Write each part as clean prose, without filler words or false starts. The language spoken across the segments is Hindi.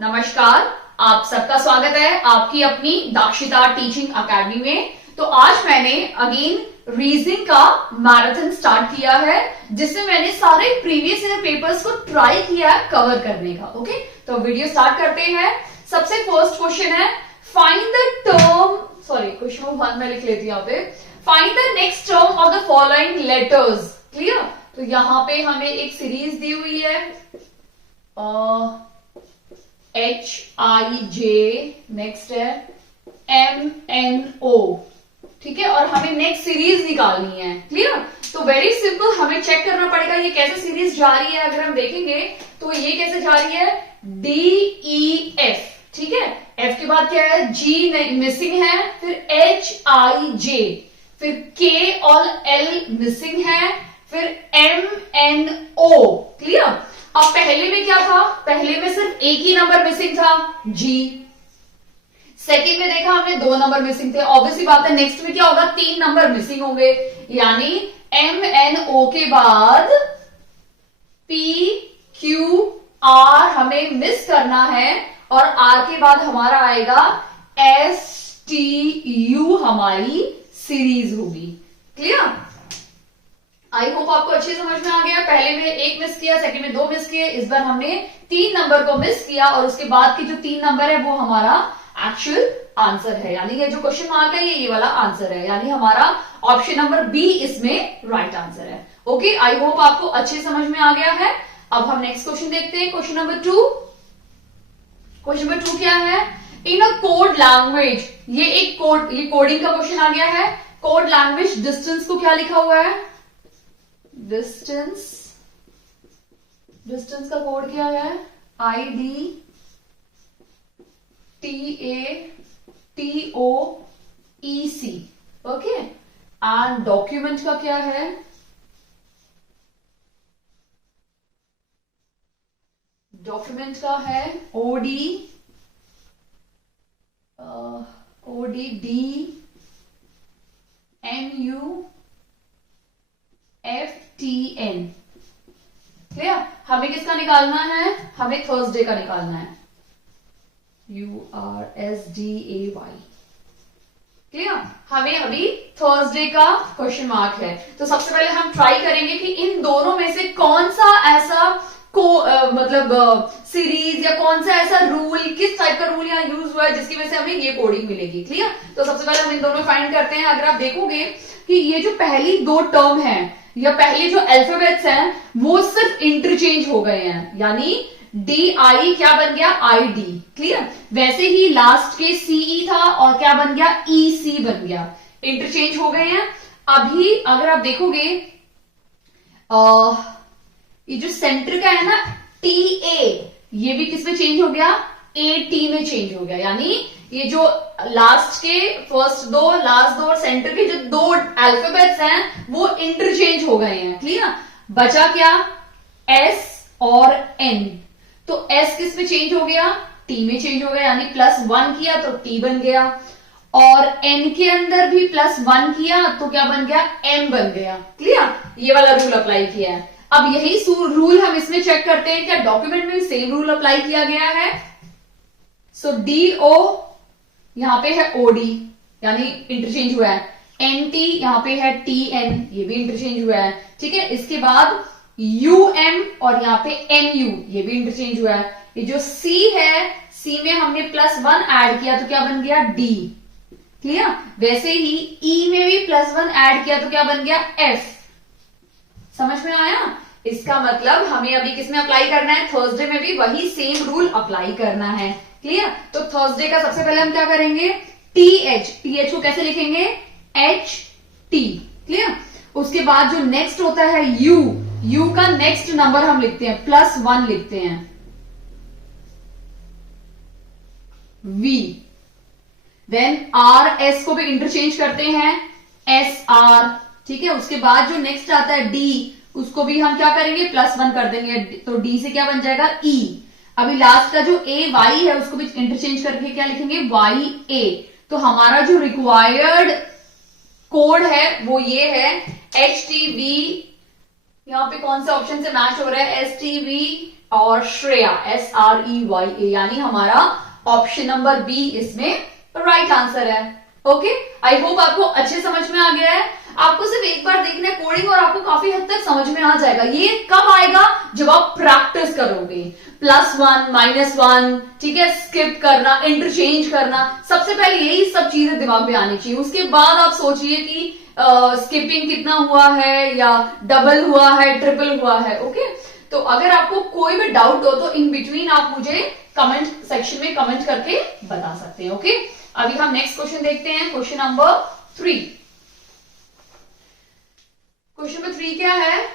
नमस्कार। आप सबका स्वागत है आपकी अपनी दाक्षिता टीचिंग एकेडमी में। तो आज मैंने अगेन रीजनिंग का मैराथन स्टार्ट किया है, जिसमें मैंने सारे प्रीवियस ईयर पेपर्स को ट्राई किया है कवर करने का। ओके, तो वीडियो स्टार्ट करते हैं। सबसे फर्स्ट क्वेश्चन है, find the term, sorry question one में लिख लेती हूं यहाँ पे, find the next term of the following letters. Clear? तो यहाँ पे हमें एक सीरीज दी हुई है, HIJ, नेक्स्ट है MNO, ठीक है, और हमें नेक्स्ट सीरीज निकालनी है। क्लियर? तो वेरी सिंपल, हमें चेक करना पड़ेगा ये कैसे सीरीज जा रही है। अगर हम देखेंगे तो ये कैसे जा रही है, DEF, ठीक है, F के बाद क्या है, G मिसिंग है, फिर HIJ, फिर K और L मिसिंग है, फिर MNO। क्लियर? अब पहले में क्या था, पहले में सिर्फ एक ही नंबर मिसिंग था, G। सेकंड में देखा हमने 2 नंबर मिसिंग थे। ऑब्वियसली बात है नेक्स्ट में क्या होगा, 3 नंबर मिसिंग होंगे, यानी MNO के बाद P Q R हमें मिस करना है, और R के बाद हमारा आएगा STU, हमारी सीरीज होगी। क्लियर? आई होप आपको अच्छी समझ में आ गया। पहले में 1 मिस किया, सेकंड में 2 मिस किए, इस बार हमने 3 नंबर को मिस किया, और उसके बाद के जो 3 नंबर है वो हमारा एक्चुअल आंसर है, यानी ये जो क्वेश्चन मार्क है ये वाला आंसर है, यानी हमारा ऑप्शन नंबर बी इसमें राइट आंसर है। ओके, आई होप आपको अच्छे समझ में आ गया है। अब हम नेक्स्ट क्वेश्चन देखते हैं, क्वेश्चन नंबर 2। क्वेश्चन नंबर 2 क्या है, इन अ कोड लैंग्वेज, ये एक कोड, ये कोडिंग का क्वेश्चन आ गया है। कोड लैंग्वेज डिस्टेंस को क्या लिखा हुआ है, डिस्टेंस, डिस्टेंस का कोड क्या है, IDTATOEC। ओके, एंड डॉक्यूमेंट का क्या है, डॉक्यूमेंट का है ODDMUFTN। क्लियर? हमें किसका निकालना है, हमें थर्सडे का निकालना है, URSDAY। क्लियर? हमें अभी थर्सडे का क्वेश्चन मार्क है। तो सबसे पहले हम ट्राई करेंगे कि इन दोनों में से कौन सा ऐसा मतलब सीरीज या कौन सा ऐसा रूल, किस टाइप का रूल यहाँ यूज हुआ है जिसकी वजह से हमें ये कोडिंग मिलेगी। क्लियर? तो सबसे पहले हम इन दोनों फाइंड करते हैं। अगर आप देखोगे कि ये जो पहली 2 टर्म है या पहले जो अल्फाबेट्स हैं वो सिर्फ इंटरचेंज हो गए हैं, यानी DI क्या बन गया, ID। क्लियर? वैसे ही लास्ट के CE था और क्या बन गया, EC बन गया, इंटरचेंज हो गए हैं। अभी अगर आप देखोगे ये जो सेंटर का है ना TA, ये भी किसमें चेंज हो गया, AT में चेंज हो गया, यानी ये जो लास्ट के फर्स्ट 2, लास्ट 2 और सेंटर के जो 2 अल्फाबेट्स हैं वो इंटरचेंज हो गए हैं। क्लियर? बचा क्या, S और N। तो S किस में चेंज हो गया, T में चेंज हो गया, यानी +1 किया तो T बन गया, और N के अंदर भी +1 किया तो क्या बन गया, M बन गया। क्लियर? ये वाला रूल अप्लाई किया है। अब यही रूल हम इसमें चेक करते हैं क्या डॉक्यूमेंट में भी सेम रूल अप्लाई किया गया है। सो DO यहां पे है OD, यानी इंटरचेंज हुआ है। NT यहां पे है TN, ये भी इंटरचेंज हुआ है। ठीक है, इसके बाद UM और यहाँ पे MU, ये भी इंटरचेंज हुआ है। ये जो C है, C में हमने +1 ऐड किया तो क्या बन गया, D। क्लियर? वैसे ही E में भी +1 ऐड किया तो क्या बन गया, F। समझ में आया? इसका मतलब हमें अभी किसमें अप्लाई करना है, थर्सडे में भी वही सेम रूल अप्लाई करना है। क्लियर? तो थर्सडे का सबसे पहले हम क्या करेंगे, TH को कैसे लिखेंगे, HT। क्लियर? उसके बाद जो नेक्स्ट होता है U का नेक्स्ट नंबर हम लिखते हैं, +1 लिखते हैं, V। देन RS को भी इंटरचेंज करते हैं, SR। ठीक है, उसके बाद जो नेक्स्ट आता है D, उसको भी हम क्या करेंगे, +1 कर देंगे, तो D से क्या बन जाएगा, E। अभी लास्ट का जो AY है उसको भी इंटरचेंज करके क्या लिखेंगे, YA। तो हमारा जो रिक्वायर्ड कोड है वो ये है HTV, यहां पे कौन से ऑप्शन से मैच हो रहा है, STV और श्रेया SREYA, यानी हमारा ऑप्शन नंबर बी इसमें राइट आंसर है। ओके, आई होप आपको अच्छे समझ में आ गया है। आपको सिर्फ एक बार देखना है कोडिंग और आपको काफी हद तक समझ में आ जाएगा। ये कब आएगा? जब आप प्रैक्टिस करोगे। +1 -1, ठीक है, स्किप करना, इंटरचेंज करना, सबसे पहले यही सब चीजें दिमाग में आनी चाहिए। उसके बाद आप सोचिए कि स्किपिंग कितना हुआ है, या डबल हुआ है, ट्रिपल हुआ है। ओके, तो अगर आपको कोई भी डाउट हो तो इन बिटवीन आप मुझे कमेंट सेक्शन में कमेंट करके बता सकते हैं। ओके, अभी हम नेक्स्ट क्वेश्चन देखते हैं, क्वेश्चन नंबर 3। क्वेश्चन नंबर 3 क्या है?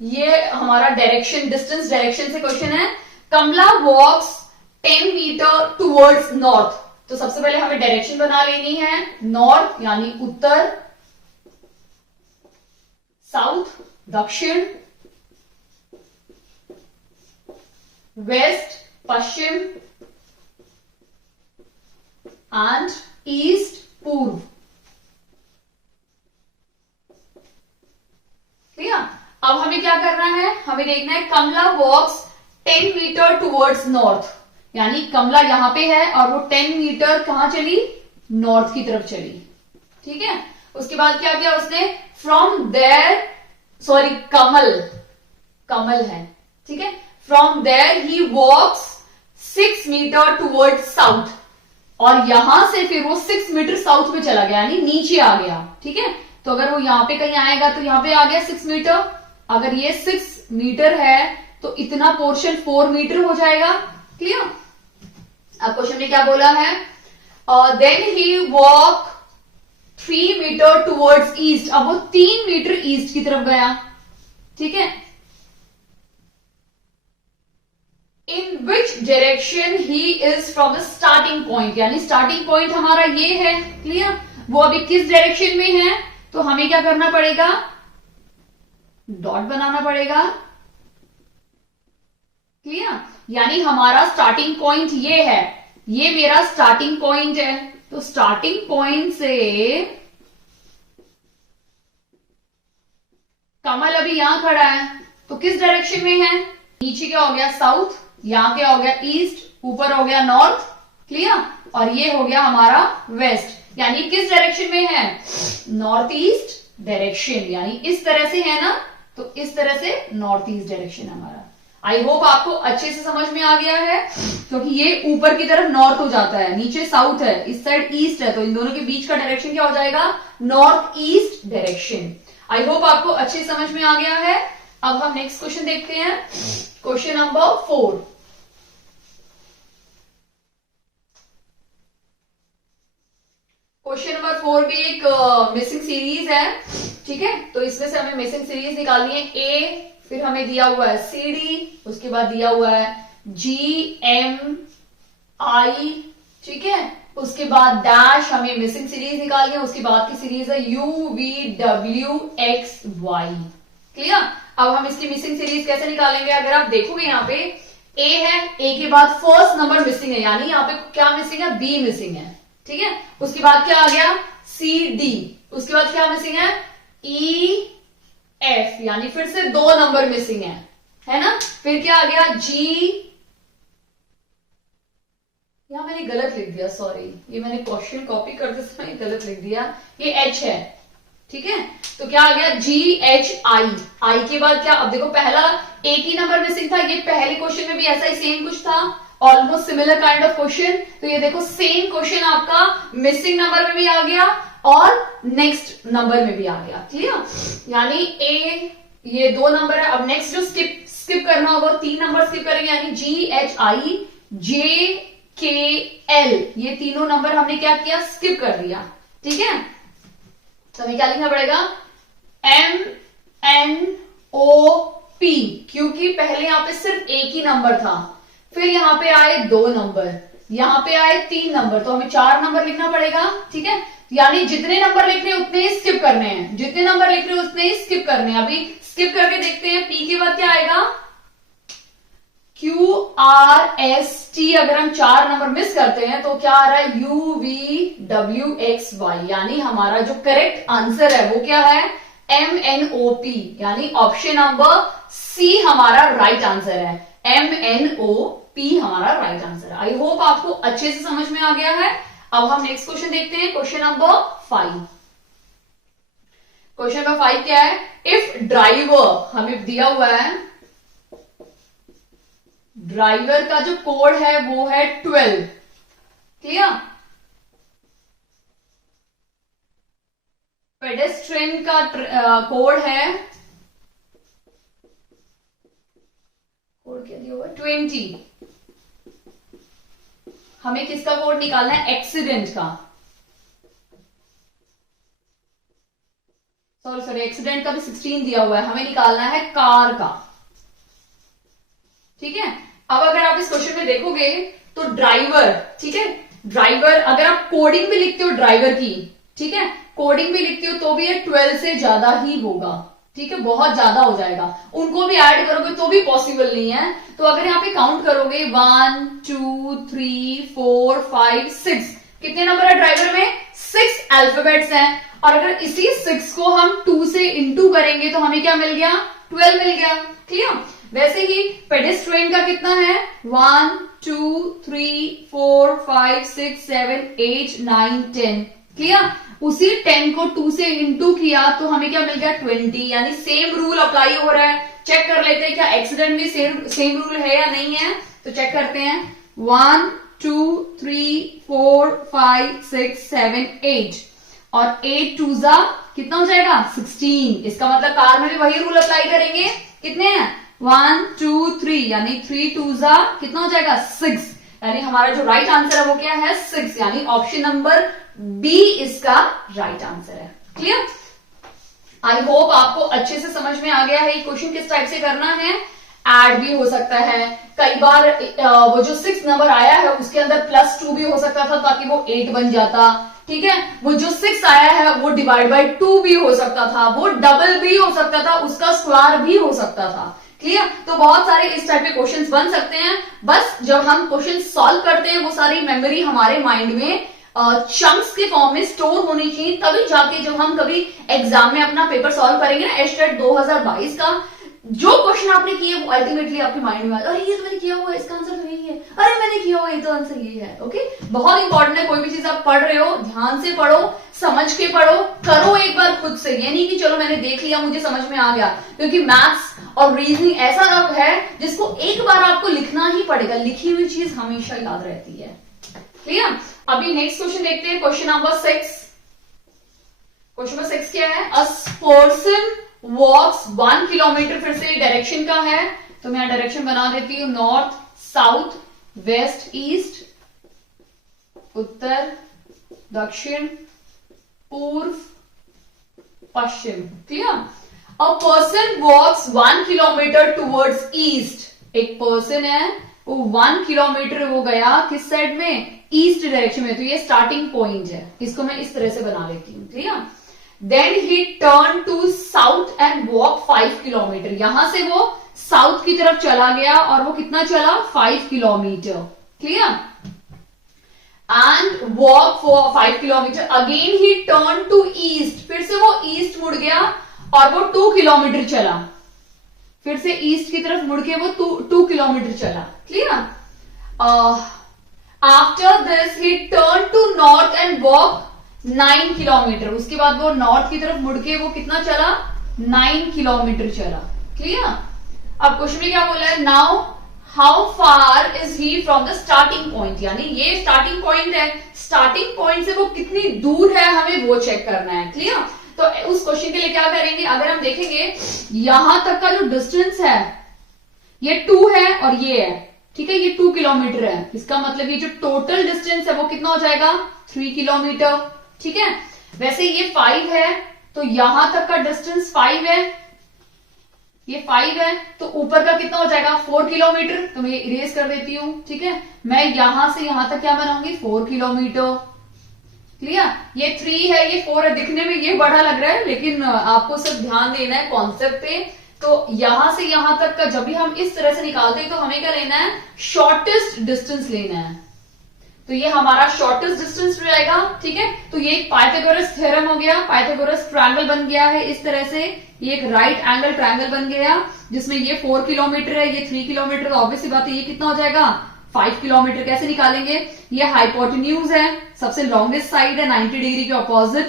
ये हमारा डायरेक्शन, डिस्टेंस डायरेक्शन से क्वेश्चन है। कमला वॉक्स 10 मीटर टुवर्ड्स नॉर्थ। तो सबसे पहले हमें डायरेक्शन बना लेनी है। नॉर्थ यानी उत्तर, साउथ दक्षिण, वेस्ट पश्चिम, एंड ईस्ट पूर्व। ठीक है, अब हमें क्या करना है? हमें देखना है कमला वॉक्स 10 मीटर टुवर्ड्स नॉर्थ, यानी कमला यहां पे है और वो 10 मीटर कहां चली? नॉर्थ की तरफ चली। ठीक है, उसके बाद क्या किया उसने? फ्रॉम देयर, सॉरी कमल है, ठीक है, from there he walks 6 metre toward south, और यहां से फिर वो 6 मीटर साउथ में चला गया, यानी नीचे आ गया। ठीक है, तो अगर वो यहां पे कहीं आएगा तो यहां पे आ गया 6 मीटर। अगर ये 6 मीटर है तो इतना पोर्शन 4 मीटर हो जाएगा। क्लियर? अब क्वेश्चन में क्या बोला है? Then he walk 3 metre towards east. अब वो 3 मीटर ईस्ट की तरफ गया। ठीक है, in which direction he is from the starting point, यानी स्टार्टिंग पॉइंट हमारा ये है। क्लियर? वो अभी किस डायरेक्शन में है? तो हमें क्या करना पड़ेगा? डॉट बनाना पड़ेगा। क्लियर? यानी हमारा स्टार्टिंग पॉइंट ये है, ये मेरा स्टार्टिंग पॉइंट है। तो स्टार्टिंग पॉइंट से कमल अभी यहां खड़ा है, तो किस डायरेक्शन में है? नीचे क्या हो गया? साउथ, यहां क्या हो गया? ईस्ट, ऊपर हो गया नॉर्थ। क्लियर? और ये हो गया हमारा वेस्ट, यानी किस डायरेक्शन में है? नॉर्थ ईस्ट डायरेक्शन, यानी इस तरह से है ना, तो इस तरह से नॉर्थ ईस्ट डायरेक्शन हमारा। आई होप आपको अच्छे से समझ में आ गया है, क्योंकि ये ऊपर की तरफ नॉर्थ हो जाता है, नीचे साउथ है, इस साइड ईस्ट है, तो इन दोनों के बीच का डायरेक्शन क्या हो जाएगा? North east direction. I hope आपको अच्छे समझ में आ गया है। अब हम नेक्स्ट क्वेश्चन देखते हैं, क्वेश्चन नंबर 4। क्वेश्चन नंबर 4 भी एक मिसिंग सीरीज है। ठीक है, तो इसमें से हमें मिसिंग सीरीज निकालनी है। ए, फिर हमें दिया हुआ है CD, उसके बाद दिया हुआ है GMI। ठीक है, उसके बाद डैश, हमें मिसिंग सीरीज निकालनी है। उसके बाद की सीरीज है UVWXY। क्लियर? अब हम इसकी मिसिंग सीरीज कैसे निकालेंगे? अगर आप देखोगे यहाँ पे A है, A के बाद फर्स्ट नंबर मिसिंग है, यानी यहाँ पे क्या मिसिंग है? B मिसिंग है। ठीक है, उसके बाद क्या आ गया? CD, उसके बाद क्या मिसिंग है? EF, यानी फिर से 2 नंबर मिसिंग है ना? फिर क्या आ गया? G, यहां मैंने गलत लिख दिया, सॉरी, ये मैंने क्वेश्चन कॉपी करते समय गलत लिख दिया, ये H है। ठीक है, तो क्या आ गया? GHI। I के बाद क्या? अब देखो पहला एक ही नंबर मिसिंग था, ये पहले क्वेश्चन में भी ऐसा ही सेम कुछ था, almost similar kind of question. तो ये देखो सेम क्वेश्चन आपका मिसिंग नंबर में भी आ गया और नेक्स्ट नंबर में भी आ गया। क्लियर? यानी ए, ये 2 नंबर है। अब नेक्स्ट जो स्किप करना होगा, 3 नंबर स्किप करेंगे, यानी GHI, JKL, ये तीनों नंबर हमने क्या किया? स्किप कर दिया। ठीक है, तो हमें क्या लिखना पड़ेगा? MNOP, क्योंकि पहले यहां पे सिर्फ एक ही नंबर था, फिर यहां पे आए 2 नंबर, यहां पे आए 3 नंबर, तो हमें 4 नंबर लिखना पड़ेगा। ठीक है, यानी जितने नंबर लिखने उतने ही स्किप करने हैं, जितने नंबर लिख रहे उतने ही स्किप करने हैं। अभी स्किप करके देखते हैं, P के बाद क्या आएगा? QRST। अगर हम 4 नंबर मिस करते हैं तो क्या आ रहा है? UVWXY, यानी हमारा जो करेक्ट आंसर है वो क्या है? MNOP, यानी ऑप्शन नंबर C हमारा राइट आंसर है। MNOP हमारा राइट आंसर है। आई होप आपको अच्छे से समझ में आ गया है। अब हम नेक्स्ट क्वेश्चन देखते हैं, क्वेश्चन नंबर 5। क्वेश्चन नंबर 5 क्या है? इफ ड्राइवर, हमें दिया हुआ है ड्राइवर का जो कोड है वो है 12, क्लियर। पेडेस्ट्रियन का कोड है, कोड क्या दिया हुआ है? 20। हमें किसका कोड निकालना है? एक्सीडेंट का, सॉरी एक्सीडेंट का भी 16 दिया हुआ है, हमें निकालना है कार का, ठीक है। अब अगर आप इस क्वेश्चन में देखोगे तो ड्राइवर, ठीक है, ड्राइवर अगर आप कोडिंग भी लिखते हो ड्राइवर की, ठीक है, कोडिंग भी लिखते हो तो भी ये 12 से ज्यादा ही होगा, ठीक है, बहुत ज्यादा हो जाएगा। उनको भी ऐड करोगे तो भी पॉसिबल नहीं है। तो अगर यहाँ पे काउंट करोगे 1 2 3 4 5 6, कितने नंबर है ड्राइवर में? 6 अल्फाबेट्स हैं। और अगर इसी 6 को हम 2 से इंटू करेंगे तो हमें क्या मिल गया? 12 मिल गया, क्लियर। वैसे ही पेडेस्ट्रियन का कितना है? 1 2 3 4 5 6 7 8 9 10, क्लियर। उसी 10 को 2 से इंटू किया तो हमें क्या मिल गया? 20, यानी सेम रूल अप्लाई हो रहा है। चेक कर लेते हैं क्या एक्सीडेंट भी सेम रूल है या नहीं है, तो चेक करते हैं। 1 2 3 4 5 6 7 8 और 8 2 जा कितना हो जाएगा? 16। इसका मतलब कार में भी वही रूल अप्लाई करेंगे। कितने हैं? 1 2 3, यानी 3 2 जा कितना हो जाएगा? 6, यानी हमारा जो राइट आंसर है वो क्या है? 6, यानी ऑप्शन नंबर बी इसका राइट आंसर है, क्लियर। आई होप आपको अच्छे से समझ में आ गया है। ये क्वेश्चन किस टाइप से करना है? ऐड भी हो सकता है, कई बार वो जो 6 नंबर आया है उसके अंदर +2 भी हो सकता था ताकि वो 8 बन जाता, ठीक है। वो जो 6 आया है वो डिवाइड बाय 2 भी हो सकता था, वो डबल भी हो सकता था, उसका स्क्वायर भी हो सकता था, क्लियर। तो बहुत सारे इस टाइप के क्वेश्चंस बन सकते हैं। बस जब हम क्वेश्चन सॉल्व करते हैं वो सारी मेमोरी हमारे माइंड में चंक्स के फॉर्म में स्टोर होनी चाहिए, तभी जाके जब हम कभी एग्जाम में अपना पेपर सॉल्व करेंगे ना, एस्टेट 2022 का, जो क्वेश्चन आपने किए वो अल्टीमेटली आपके माइंड में अरे ये तो मैंने किया हुआ है, इसका आंसर तो यही है, अरे मैंने किया हुआ है, ये तो आंसर यही है। ओके, बहुत इंपॉर्टेंट है। कोई भी चीज आप पढ़ रहे हो ध्यान से पढ़ो, समझ के पढ़ो, करो एक बार खुद से। ये नहीं कि चलो मैंने देख लिया मुझे समझ में आ गया, क्योंकि मैथ्स और रीजनिंग ऐसा रब है जिसको एक बार आपको लिखना ही पड़ेगा, लिखी हुई चीज हमेशा याद रहती है, क्लियर। अभी नेक्स्ट क्वेश्चन देखते हैं, क्वेश्चन नंबर 6। क्वेश्चन नंबर 6 क्या है? अ पर्सन वॉक्स 1 किलोमीटर, फिर से डायरेक्शन का है तो मैं डायरेक्शन बना देती हूं, नॉर्थ साउथ वेस्ट ईस्ट, उत्तर दक्षिण पूर्व पश्चिम, clear. A person walks 1 kilometre towards east. एक पर्सन है वो 1 किलोमीटर वो गया किस साइड में? ईस्ट डायरेक्शन में। तो ये स्टार्टिंग पॉइंट है, इसको मैं इस तरह से बना लेती हूँ, clear. Then he turn to south and walk 5 kilometre. यहां से वो साउथ की तरफ चला गया और वो कितना चला? 5 kilometre, clear. And walk for 5 kilometre. Again he turn to east, फिर से वो ईस्ट मुड़ गया और वो 2 किलोमीटर चला, फिर से ईस्ट की तरफ मुड़ के वो 2 किलोमीटर चला, clear. After this he turn to north and walk 9 kilometre. उसके बाद वो नॉर्थ की तरफ मुड़ के वो कितना चला? 9 किलोमीटर चला, क्लियर। अब क्वेश्चन में क्या बोला है? Now how far is he from the starting point, यानी ये स्टार्टिंग पॉइंट है, स्टार्टिंग पॉइंट से वो कितनी दूर है हमें वो चेक करना है, क्लियर। तो उस क्वेश्चन के लिए क्या करेंगे? अगर हम देखेंगे यहां तक का जो डिस्टेंस है ये 2 है और ये है, ठीक है, ये 2 किलोमीटर है। इसका मतलब ये जो टोटल डिस्टेंस है वो कितना हो जाएगा? 3 किलोमीटर, ठीक है। वैसे ये 5 है तो यहां तक का डिस्टेंस 5 है, ये 5 है तो ऊपर का कितना हो जाएगा? 4 किलोमीटर। तो मैं ये इरेज कर देती हूं, ठीक है। मैं यहां से यहां तक क्या बनाऊंगी? 4 किलोमीटर, क्लियर। ये 3 है, ये 4 है, दिखने में ये बड़ा लग रहा है लेकिन आपको सिर्फ ध्यान देना है कॉन्सेप्ट पे। तो यहां से यहां तक का जब भी हम इस तरह से निकालते हैं तो हमें क्या लेना है? शॉर्टेस्ट डिस्टेंस लेना है। तो ये हमारा शॉर्टेस्ट डिस्टेंस रहेगा, ठीक है। तो ये एक पाइथागोरस थ्योरम हो गया, पाइथागोरस ट्रायंगल बन गया है इस तरह से, ये एक राइट एंगल ट्रायंगल बन गया जिसमें ये 4 किलोमीटर है, ये 3 किलोमीटर, ऑब्वियसली बात है ये कितना हो जाएगा 5 किलोमीटर। कैसे निकालेंगे, ये हाइपोटेन्यूज है, सबसे लॉन्गेस्ट साइड है 90 डिग्री के ऑपोजिट,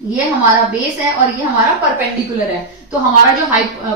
ये हमारा बेस है और ये हमारा परपेंडिकुलर है। तो हमारा जो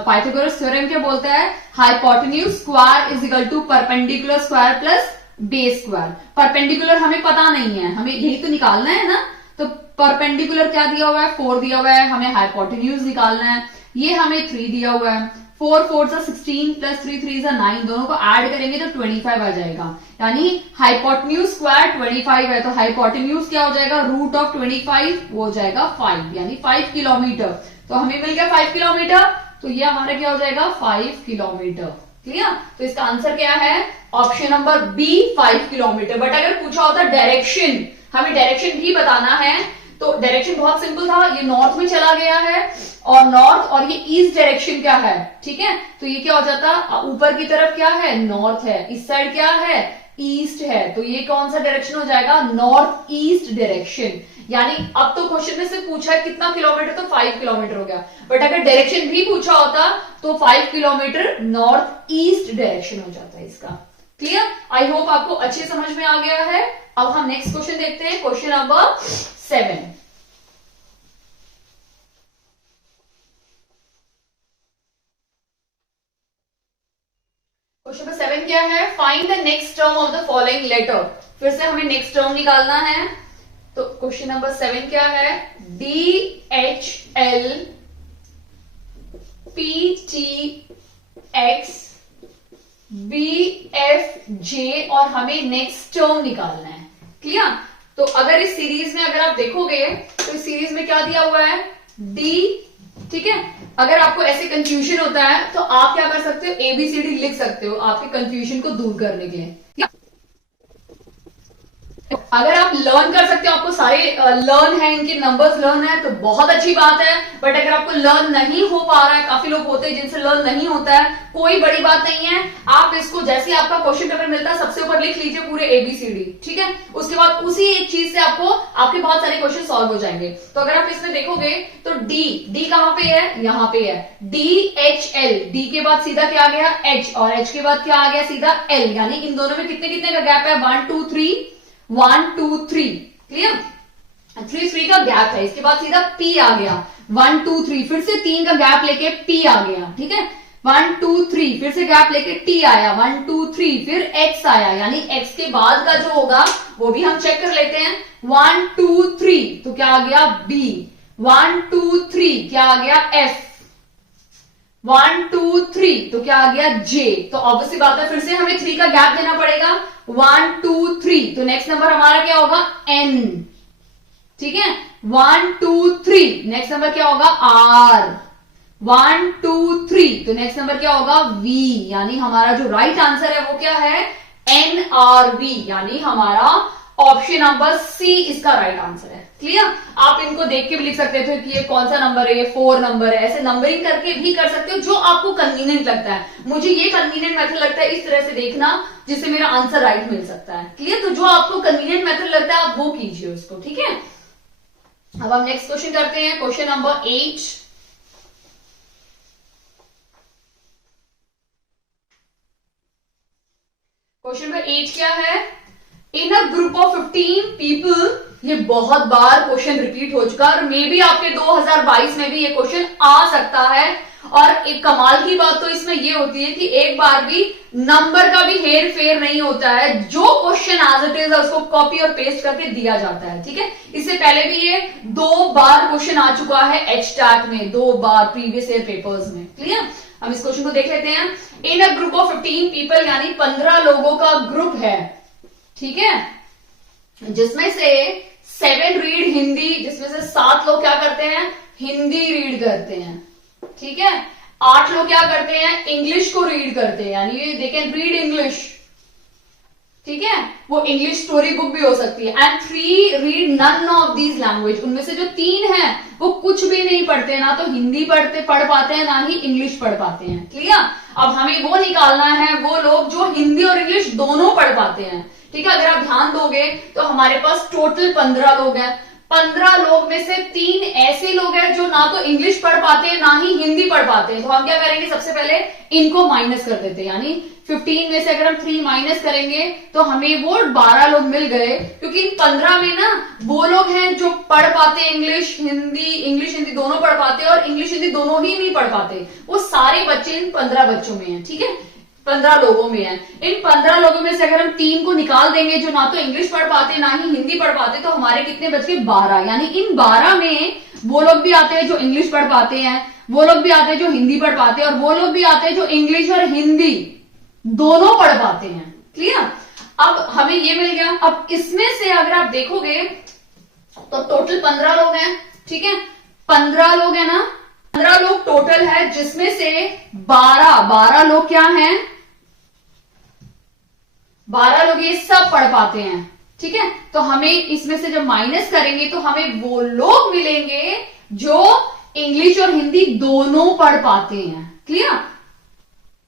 पाइथागोरस थ्योरम क्या बोलता है, hypotenuse square is equal to perpendicular square plus base square. Perpendicular हमें पता नहीं है, हमें यही तो निकालना है ना, तो परपेंडिकुलर क्या दिया हुआ है 4 दिया हुआ है, हमें हाइपोटेन्यूज निकालना है, ये हमें 3 दिया हुआ है, 4 4 16 प्लस 3 3 9, दोनों को ऐड करेंगे तो 25 आ जाएगा, यानी हाइपोटेन्यूज स्क्वायर 25 है, तो हाइपोटेन्यूज क्या हो जाएगा रूट ऑफ 25 वो हो जाएगा 5, यानी 5 किलोमीटर। तो हमें मिल गया 5 किलोमीटर, तो ये हमारा क्या हो जाएगा 5 किलोमीटर। क्लियर, तो इसका आंसर क्या है option number B 5 kilometre. But अगर पूछा होता डायरेक्शन, हमें डायरेक्शन भी बताना है, तो डायरेक्शन बहुत सिंपल था, ये नॉर्थ में चला गया है और नॉर्थ, और ये ईस्ट डायरेक्शन क्या है, ठीक है, तो ये क्या हो जाता ऊपर की तरफ क्या है नॉर्थ है, इस साइड क्या है ईस्ट है, तो ये कौन सा डायरेक्शन हो जाएगा नॉर्थ ईस्ट डायरेक्शन। यानी अब तो क्वेश्चन में से पूछा है कितना किलोमीटर, तो 5 किलोमीटर हो गया, बट अगर डायरेक्शन भी पूछा होता तो 5 किलोमीटर नॉर्थ ईस्ट डायरेक्शन हो जाता है इसका। क्लियर, आई होप आपको अच्छे समझ में आ गया है। अब हम नेक्स्ट क्वेश्चन देखते हैं, क्वेश्चन नंबर 7। क्वेश्चन नंबर 7 क्या है, find the next term of the following letter. फिर से हमें नेक्स्ट टर्म निकालना है, तो क्वेश्चन नंबर 7 क्या है, DHL PTX BFJ और हमें नेक्स्ट टर्म निकालना है। क्लियर, तो अगर इस सीरीज में अगर आप देखोगे तो इस सीरीज में क्या दिया हुआ है D, ठीक है। अगर आपको ऐसे कंफ्यूजन होता है तो आप क्या कर सकते हो ABCD लिख सकते हो आपके कंफ्यूजन को दूर करने के लिए। अगर आप लर्न कर सकते हो, आपको सारे लर्न है, इनके नंबर्स लर्न है तो बहुत अच्छी बात है, बट अगर आपको लर्न नहीं हो पा रहा है, काफी लोग होते हैं जिनसे लर्न नहीं होता है, कोई बड़ी बात नहीं है, आप इसको जैसे आपका क्वेश्चन पेपर मिलता है सबसे ऊपर लिख लीजिए पूरे ABCD, ठीक है। उसके बाद उसी एक चीज से आपको आपके बहुत सारे क्वेश्चन सॉल्व हो जाएंगे। तो अगर आप इसमें देखोगे तो डी कहां पे है, यहां पे है, DHL, डी के बाद सीधा क्या आ गया H, और H के बाद क्या आ गया सीधा L, यानी इन दोनों में कितने कितने का गैप है 1 2 3 1 2 3। क्लियर, 3 3 का गैप है, इसके बाद सीधा P आ गया 1 2 3, फिर से 3 का गैप लेके P आ गया, ठीक है 1 2 3, फिर से गैप लेके T आया 1 2 3, फिर X आया, यानी X के बाद का जो होगा वो भी हम चेक कर लेते हैं 1 2 3, तो क्या आ गया B, 1 2 3 क्या आ गया F, 1 2 3 तो क्या आ गया J। तो ऑब्वियसली बात है फिर से हमें 3 का गैप देना पड़ेगा 1 2 3, तो नेक्स्ट नंबर हमारा क्या होगा N, ठीक है 1 2 3, नेक्स्ट नंबर क्या होगा R, 1 2 3, तो नेक्स्ट नंबर क्या होगा V, यानी हमारा जो राइट आंसर है वो क्या है NRV, यानी हमारा ऑप्शन नंबर सी इसका राइट आंसर है। क्लियर, आप इनको देख के भी लिख सकते थे कि ये कौन सा नंबर है, ये 4 नंबर है, ऐसे नंबरिंग करके भी कर सकते हो जो आपको कन्वीनियंट लगता है। मुझे ये कन्वीनियंट मेथड लगता है इस तरह से देखना जिससे मेरा आंसर राइट मिल सकता है। क्लियर, तो जो आपको कन्वीनियंट मेथड लगता है आप वो कीजिए उसको, ठीक है। अब हम नेक्स्ट क्वेश्चन करते हैं, क्वेश्चन नंबर 8। क्वेश्चन नंबर 8 क्या है, इन अ ग्रुप ऑफ 15 पीपल, ये बहुत बार क्वेश्चन रिपीट हो चुका है और मे बी आपके 2022 में भी ये क्वेश्चन आ सकता है। और एक कमाल की बात तो इसमें ये होती है कि एक बार भी नंबर का भी हेर फेर नहीं होता है, जो क्वेश्चन एज इट इज है उसको कॉपी और पेस्ट करके दिया जाता है, ठीक है। इससे पहले भी ये 2 बार क्वेश्चन आ चुका है HTAT में, 2 बार प्रीवियस ईयर पेपर्स में। क्लियर, हम इस क्वेश्चन को देख लेते हैं। इन अ ग्रुप ऑफ 15 पीपल, यानी 15 लोगों का ग्रुप है, ठीक है, जिसमें से 7 रीड हिंदी, जिसमें से 7 लोग क्या करते हैं हिंदी रीड करते हैं, ठीक है, 8 लोग क्या करते हैं इंग्लिश को रीड करते हैं, यानी दे कैन रीड इंग्लिश, ठीक है, वो इंग्लिश स्टोरी बुक भी हो सकती है। And 3 read none of these language, उनमें से जो 3 हैं वो कुछ भी नहीं पढ़ते, ना तो हिंदी पढ़ पाते हैं ना ही इंग्लिश पढ़ पाते हैं। क्लियर, अब हमें वो निकालना है वो लोग जो हिंदी और इंग्लिश दोनों पढ़ पाते हैं, ठीक है। अगर आप ध्यान दोगे तो हमारे पास टोटल 15 लोग हैं, 15 लोग में से 3 ऐसे लोग हैं जो ना तो इंग्लिश पढ़ पाते हैं ना ही हिंदी पढ़ पाते हैं। तो हम क्या करेंगे, सबसे पहले इनको माइनस कर देते हैं, यानी 15 में से अगर हम 3 माइनस करेंगे तो हमें वो 12 लोग मिल गए, क्योंकि इन 15 में ना वो लोग हैं जो पढ़ पाते हैं इंग्लिश हिंदी दोनों पढ़ पाते हैं, और इंग्लिश हिंदी दोनों ही नहीं पढ़ पाते। वो सारे बच्चे इन 15 बच्चों में हैं, ठीक है, 15 लोगों में है। इन 15 लोगों में से अगर हम 3 को निकाल देंगे जो ना तो इंग्लिश पढ़ पाते ना ही हिंदी पढ़ पाते, तो हमारे कितने बच गए, 12। यानी इन 12 में वो लोग भी आते हैं जो इंग्लिश पढ़ पाते हैं, वो लोग भी आते हैं जो हिंदी पढ़ पाते हैं, और वो लोग भी आते हैं जो इंग्लिश और हिंदी दोनों पढ़ पाते हैं। क्लियर? अब हमें ये मिल गया। अब इसमें से अगर आप देखोगे तो टोटल 15 लोग हैं, ठीक है, 15 लोग है ना, 15 लोग टोटल है, जिसमें से 12 लोग क्या हैं, 12 लोग ये सब पढ़ पाते हैं, ठीक है। तो हमें इसमें से जब माइनस करेंगे तो हमें वो लोग मिलेंगे जो इंग्लिश और हिंदी दोनों पढ़ पाते हैं। क्लियर?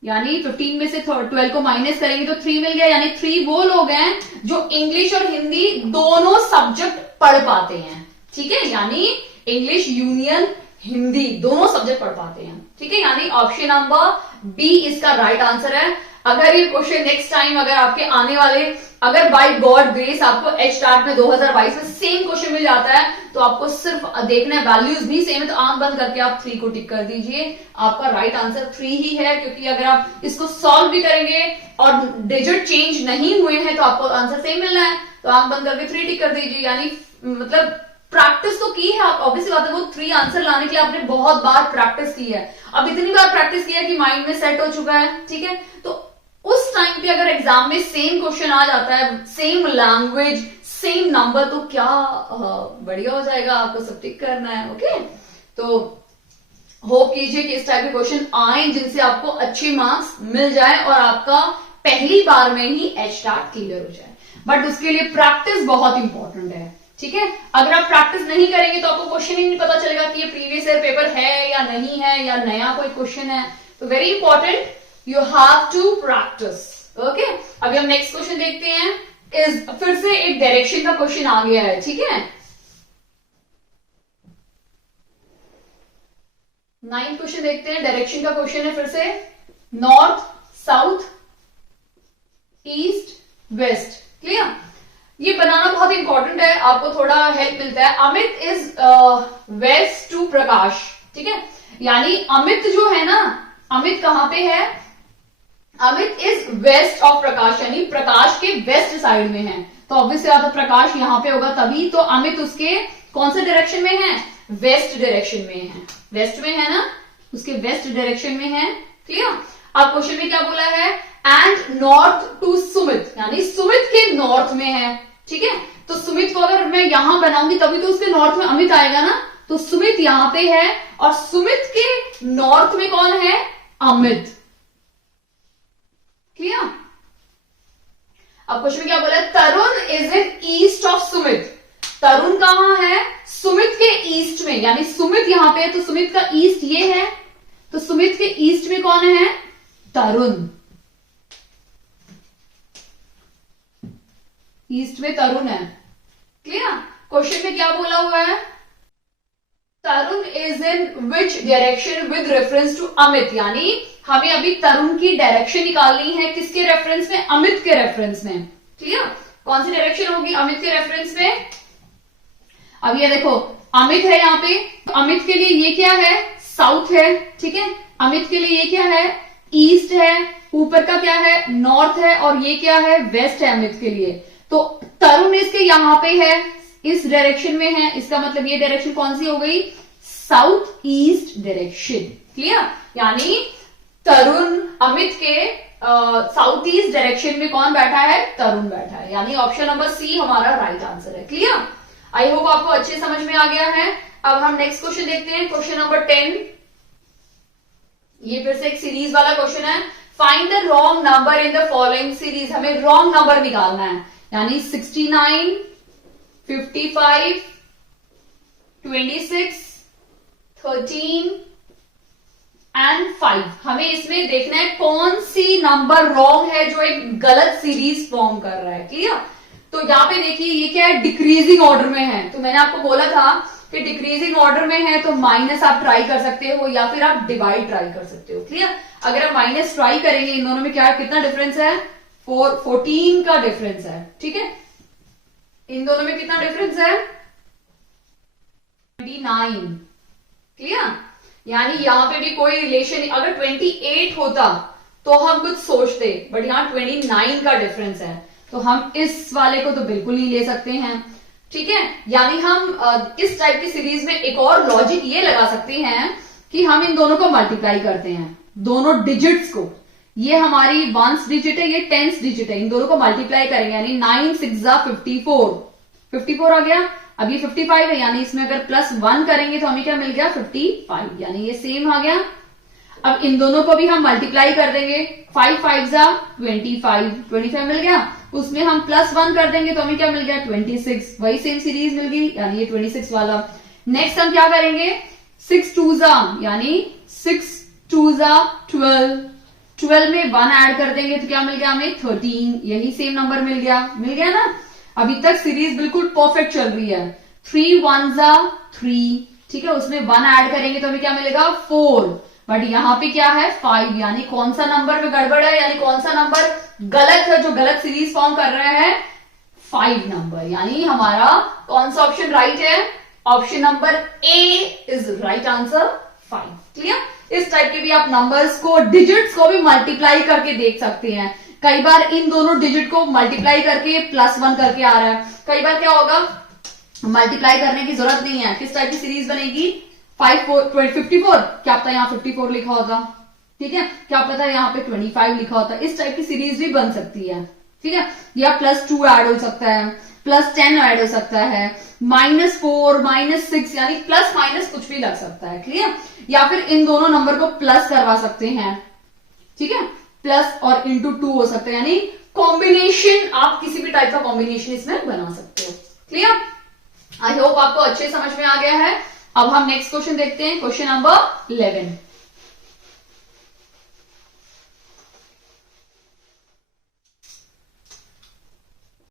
यानी 15 में से 12 को माइनस करेंगे तो 3 मिल गया, यानी 3 वो लोग हैं जो इंग्लिश और हिंदी दोनों सब्जेक्ट पढ़ पाते हैं, ठीक है, यानी इंग्लिश यूनियन हिंदी दोनों सब्जेक्ट पढ़ पाते हैं, ठीक है। यानी ऑप्शन नंबर बी इसका राइट आंसर है। अगर ये क्वेश्चन नेक्स्ट टाइम अगर आपके आने वाले, अगर बाय गॉड ग्रेस आपको एच स्टार्ट में 2022 में सेम क्वेश्चन मिल जाता है, तो आपको सिर्फ देखना है, वैल्यूज भी सेम है, तो आंख बंद करके आप 3 को टिक कर दीजिए। आपका राइट आंसर 3 ही है, क्योंकि अगर आप इसको सॉल्व भी करेंगे और डिजिट चेंज नहीं हुए हैं तो आपको आंसर सेम मिलना है, तो आंख बंद करके 3 टिक कर दीजिए। यानी मतलब प्रैक्टिस तो की है आप, ऑब्वियसली बात है, वो 3 आंसर लाने के लिए आपने बहुत बार प्रैक्टिस की है। अब इतनी बार प्रैक्टिस किया कि माइंड में सेट हो चुका है, ठीक है। तो उस टाइम पे अगर एग्जाम में सेम क्वेश्चन आ जाता है, सेम लैंग्वेज, सेम नंबर, तो क्या बढ़िया हो जाएगा, आपको सब टिक करना है। ओके, तो होप कीजिए कि इस टाइप के क्वेश्चन आए जिनसे आपको अच्छे मार्क्स मिल जाए और आपका पहली बार में ही एच स्टार्ट क्लियर हो जाए। बट उसके लिए प्रैक्टिस बहुत इंपॉर्टेंट है, ठीक है। अगर आप प्रैक्टिस नहीं करेंगे तो आपको क्वेश्चन ही नहीं पता चलेगा कि ये प्रीवियस ईयर पेपर है या नहीं है, या नया कोई क्वेश्चन है। तो very important, you have to practise. Okay, अभी हम नेक्स्ट क्वेश्चन देखते हैं। फिर से एक डायरेक्शन का क्वेश्चन आ गया है, ठीक है। 9th क्वेश्चन देखते हैं, डायरेक्शन का क्वेश्चन है। फिर से north, south, east, west. Clear? ये बनाना बहुत इंपॉर्टेंट है, आपको थोड़ा हेल्प मिलता है। अमित इज वेस्ट टू प्रकाश, ठीक है, यानी अमित जो है ना, अमित कहां पे है, अमित इज वेस्ट ऑफ प्रकाश, यानी प्रकाश के वेस्ट साइड में है। तो ऑब्वियसली आता प्रकाश यहां पे होगा तभी, तो अमित उसके कौन से डायरेक्शन में है, वेस्ट डायरेक्शन में है, वेस्ट में है ना, उसके वेस्ट डायरेक्शन में है। क्लियर? अब क्वेश्चन में क्या बोला है, एंड नॉर्थ टू सुमित, यानी सुमित के नॉर्थ में है, ठीक है। तो सुमित को अगर मैं यहां बनाऊंगी तभी तो उसके नॉर्थ में अमित आएगा ना, तो सुमित यहां पे है और सुमित के नॉर्थ में कौन है, अमित। क्लियर? अब क्वेश्चन में क्या बोला है, Tarun is in east of Sumit. Tarun कहां है, सुमित के ईस्ट में, यानी सुमित यहां पे है तो सुमित का ईस्ट ये है, तो सुमित के ईस्ट में कौन है, तरुण। ईस्ट में तरुण है। क्लियर? क्वेश्चन में क्या बोला हुआ है, Tarun is in which direction with reference to Amit, यानी हमें अभी तरुण की डायरेक्शन निकालनी है, किसके रेफरेंस में, अमित के रेफरेंस में। क्लियर? कौन सी डायरेक्शन होगी, अमित के रेफरेंस में। अब ये देखो, अमित है यहाँ पे, तो अमित के लिए ये क्या है, साउथ है, ठीक है। अमित के लिए ये क्या है, ईस्ट है, ऊपर का क्या है, नॉर्थ है, और ये क्या है, वेस्ट है अमित के लिए। तो तरुण इसके यहां पे है, इस डायरेक्शन में है, इसका मतलब ये डायरेक्शन कौन सी हो गई, साउथ ईस्ट डायरेक्शन। क्लियर? यानी तरुण, अमित के साउथ ईस्ट डायरेक्शन में कौन बैठा है, तरुण बैठा है, यानी ऑप्शन नंबर सी हमारा राइट आंसर है। क्लियर? आई होप आपको अच्छे समझ में आ गया है। अब हम नेक्स्ट क्वेश्चन देखते हैं, क्वेश्चन नंबर 10। ये फिर से एक सीरीज वाला क्वेश्चन है। Find the wrong number in the following series, हमें रॉन्ग नंबर निकालना है, यानी 69, 55, 26, 13 एंड 5। हमें इसमें देखना है कौन सी नंबर रॉन्ग है जो एक गलत सीरीज फॉर्म कर रहा है। क्लियर? तो यहाँ पे देखिए ये क्या है, डिक्रीजिंग ऑर्डर में है। तो मैंने आपको बोला था कि डिक्रीजिंग ऑर्डर में है तो माइनस आप ट्राई कर सकते हो या फिर आप डिवाइड ट्राई कर सकते हो। क्लियर? अगर आप माइनस ट्राई करेंगे, इन दोनों में क्या कितना डिफरेंस है, 14 का डिफरेंस है। ठीक है, इन दोनों में कितना डिफरेंस है, 29। क्लियर? यानी यहां पे भी कोई रिलेशन, अगर 28 होता तो हम कुछ सोचते, बट यहां 29 का डिफरेंस है, तो हम इस वाले को तो बिल्कुल नहीं ले सकते हैं। ठीक है, यानी हम इस टाइप की सीरीज में एक और लॉजिक ये लगा सकते हैं कि हम इन दोनों को मल्टीप्लाई करते हैं, दोनों डिजिट्स को। ये हमारी 1th डिजिट है, ये 10th डिजिट है, इन दोनों को मल्टीप्लाई करेंगे, यानी 9 6 54, 54 आ गया। अब ये 55 है, यानी इसमें अगर +1 करेंगे तो हमें क्या मिल गया, 55, यानी ये सेम आ गया। अब इन दोनों को भी हम मल्टीप्लाई कर देंगे, 5 5 25 मिल गया, उसमें हम +1 कर देंगे तो हमें क्या मिल गया, 26, वही सेम सीरीज मिल गई, यानी ये 26 वाला। नेक्स्ट हम क्या करेंगे, 6 2 यानी 6 2 12, 12 में 1 ऐड कर देंगे तो क्या मिल गया हमें, 13, यही सेम नंबर मिल गया ना। अभी तक सीरीज बिल्कुल परफेक्ट चल रही है। 3 1 3, ठीक है, उसमें 1 ऐड करेंगे तो हमें क्या मिलेगा, 4, बट यहाँ पे क्या है, 5, यानी कौन सा नंबर में गड़बड़ है, यानी कौन सा नंबर गलत है, जो गलत सीरीज फॉर्म कर रहा है, 5 नंबर। यानी हमारा कौन सा ऑप्शन राइट है, option number A is right answer, 5। Clear? इस टाइप के भी आप नंबर्स को, डिजिट्स को भी मल्टीप्लाई करके देख सकते हैं। कई बार इन दोनों डिजिट को मल्टीप्लाई करके +1 करके आ रहा है, कई बार क्या होगा, मल्टीप्लाई करने की जरूरत नहीं है। किस टाइप की सीरीज बनेगी, 54, क्या पता यहाँ 54 लिखा होता, ठीक है, क्या पता यहाँ पे 25 लिखा होता, इस टाइप की सीरीज भी बन सकती है। ठीक है, या +2 ऐड हो सकता है, +10 ऐड हो सकता है, -4 -6, यानी प्लस माइनस कुछ भी लग सकता है। क्लियर? या फिर इन दोनों नंबर को प्लस करवा सकते हैं, ठीक है, प्लस और इंटू 2 हो सकता है, यानी कॉम्बिनेशन, आप किसी भी टाइप का कॉम्बिनेशन इसमें बना सकते हो। क्लियर? आई होप आपको अच्छे समझ में आ गया है। अब हम नेक्स्ट क्वेश्चन देखते हैं, क्वेश्चन नंबर 11।